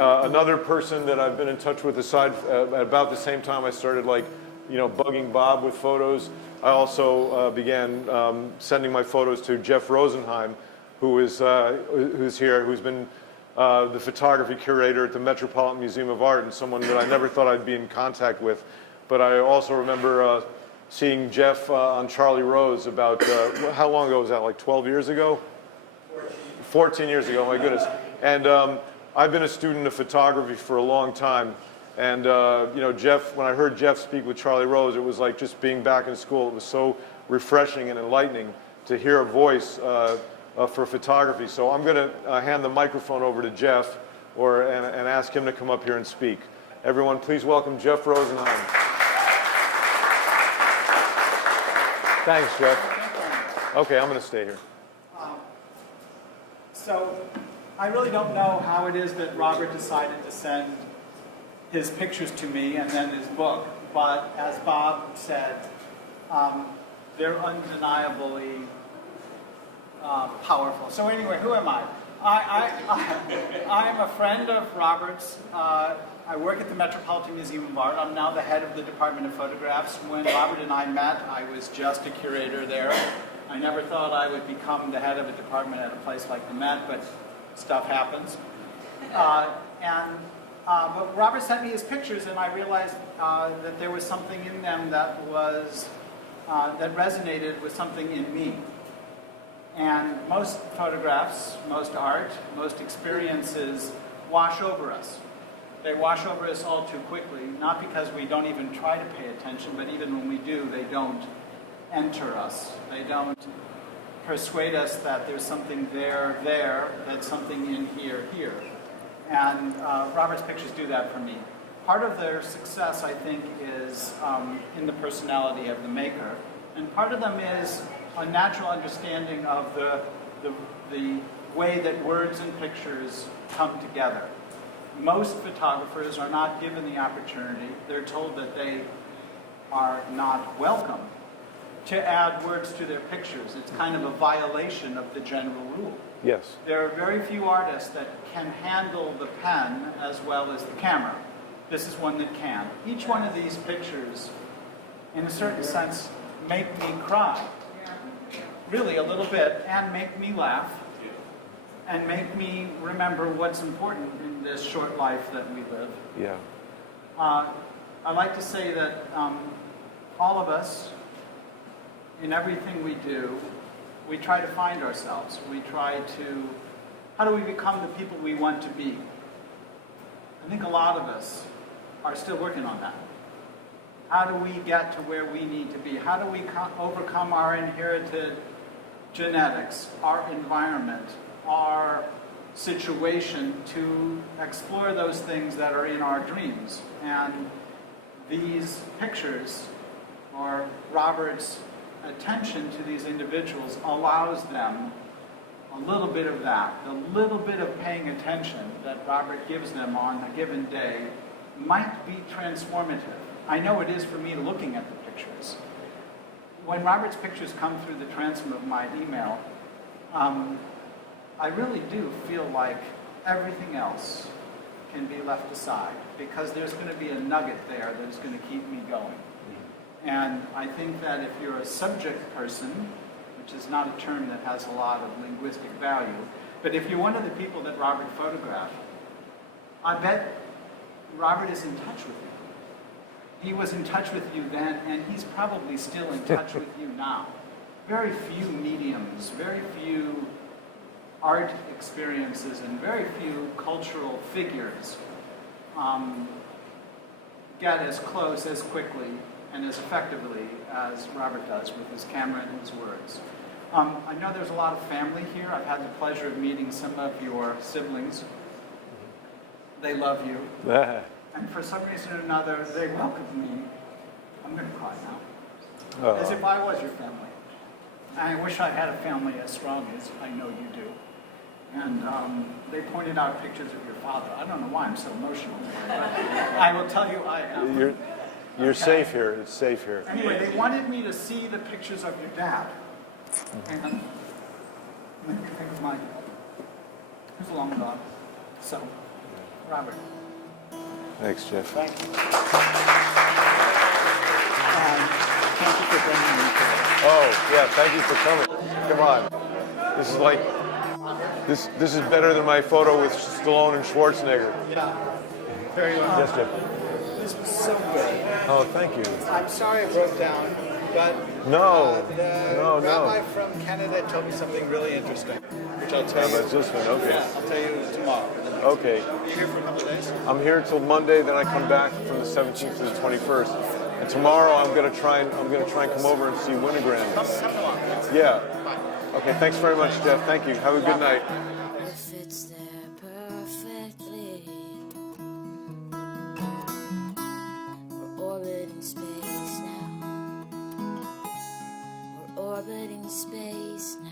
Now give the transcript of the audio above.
Another person that I've been in touch with aside, at about the same time I started bugging Bob with photos, I also began sending my photos to Jeff Rosenheim, who's here, who's been the photography curator at the Metropolitan Museum of Art, and someone that I never thought I'd be in contact with. But I also remember seeing Jeff on Charlie Rose about, how long ago was that, like 12 years ago? 14 years ago, my goodness. And I've been a student of photography for a long time. And Jeff, when I heard Jeff speak with Charlie Rose, it was like just being back in school. It was so refreshing and enlightening to hear a voice for photography. So I'm going to hand the microphone over to Jeff and ask him to come up here and speak. Everyone, please welcome Jeff Rosenheim. Thanks, Jeff. Okay, I'm going to stay here. So I really don't know how it is that Robert decided to send his pictures to me and then his book, but as Bob said, they're undeniably powerful. So anyway, who am I? I'm a friend of Robert's. I work at the Metropolitan Museum of Art. I'm now the head of the Department of Photographs. When Robert and I met, I was just a curator there. I never thought I would become the head of a department at a place like the Met, but stuff happens. But Robert sent me his pictures, and I realized that there was something in them that resonated with something in me. And most photographs, most art, most experiences wash over us. They wash over us all too quickly, not because we don't even try to pay attention, but even when we do, they don't enter us. They don't persuade us that there's something there, that's something in here. And Robert's pictures do that for me. Part of their success, I think, is in the personality of the maker. And part of them is a natural understanding of the way that words and pictures come together. Most photographers are not given the opportunity. They're told that they are not welcome to add words to their pictures. It's kind of a violation of the general rule. Yes. There are very few artists that can handle the pen as well as the camera. This is one that can. Each one of these pictures, in a certain sense, make me cry. Really, a little bit, and make me laugh, and make me remember what's important in this short life that we live. Yeah. I like to say that all of us, in everything we do, we try to find ourselves. How do we become the people we want to be? I think a lot of us are still working on that. How do we get to where we need to be? How do we overcome our inherited genetics, our environment, our situation to explore those things that are in our dreams? And these pictures, or Robert's attention to these individuals, allows them a little bit of that. The little bit of paying attention that Robert gives them on a given day might be transformative. I know it is for me looking at the pictures. When Robert's pictures come through the transom of my email, I really do feel like everything else can be left aside, because there's going to be a nugget there that's going to keep me going. And I think that if you're a subject person, which is not a term that has a lot of linguistic value, but if you're one of the people that Robert photographed, I bet Robert is in touch with you. He was in touch with you then, and he's probably still in touch with you now. Very few mediums, very few art experiences, and very few cultural figures get as close, as quickly, and as effectively as Robert does with his camera and his words. I know there's a lot of family here. I've had the pleasure of meeting some of your siblings. They love you. And for some reason or another, they welcomed me. I'm going to cry now. As if I was your family. I wish I had a family as strong as I know you do. And they pointed out pictures of your father. I don't know why I'm so emotional, but I will tell you I am. You're safe here. It's safe here. Anyway, they wanted me to see the pictures of your dad. And let me think of mine. Who's long gone. So, Robert. Thanks, Jeff. Thank you. And thank you for bringing me today. Oh, yeah, thank you for coming. Come on. This is like, this is better than my photo with Stallone and Schwarzenegger. Yeah, very well. Yes, Jeff. This was so good. Oh, thank you. I'm sorry I broke down, but No, the no. rabbi from Canada told me something really interesting, which I'll tell Yeah, you. but this one, okay. Yeah, I'll tell you tomorrow. Okay. You're here for a couple of days? I'm here until Monday, then I come back from the 17th to the 21st. And tomorrow I'm gonna try and come over and see Winogrand. Come along. Yeah. Okay, thanks very much, Jeff. Thank you. Have a good night. If it's there perfectly, we're orbiting space now. We're orbiting space now.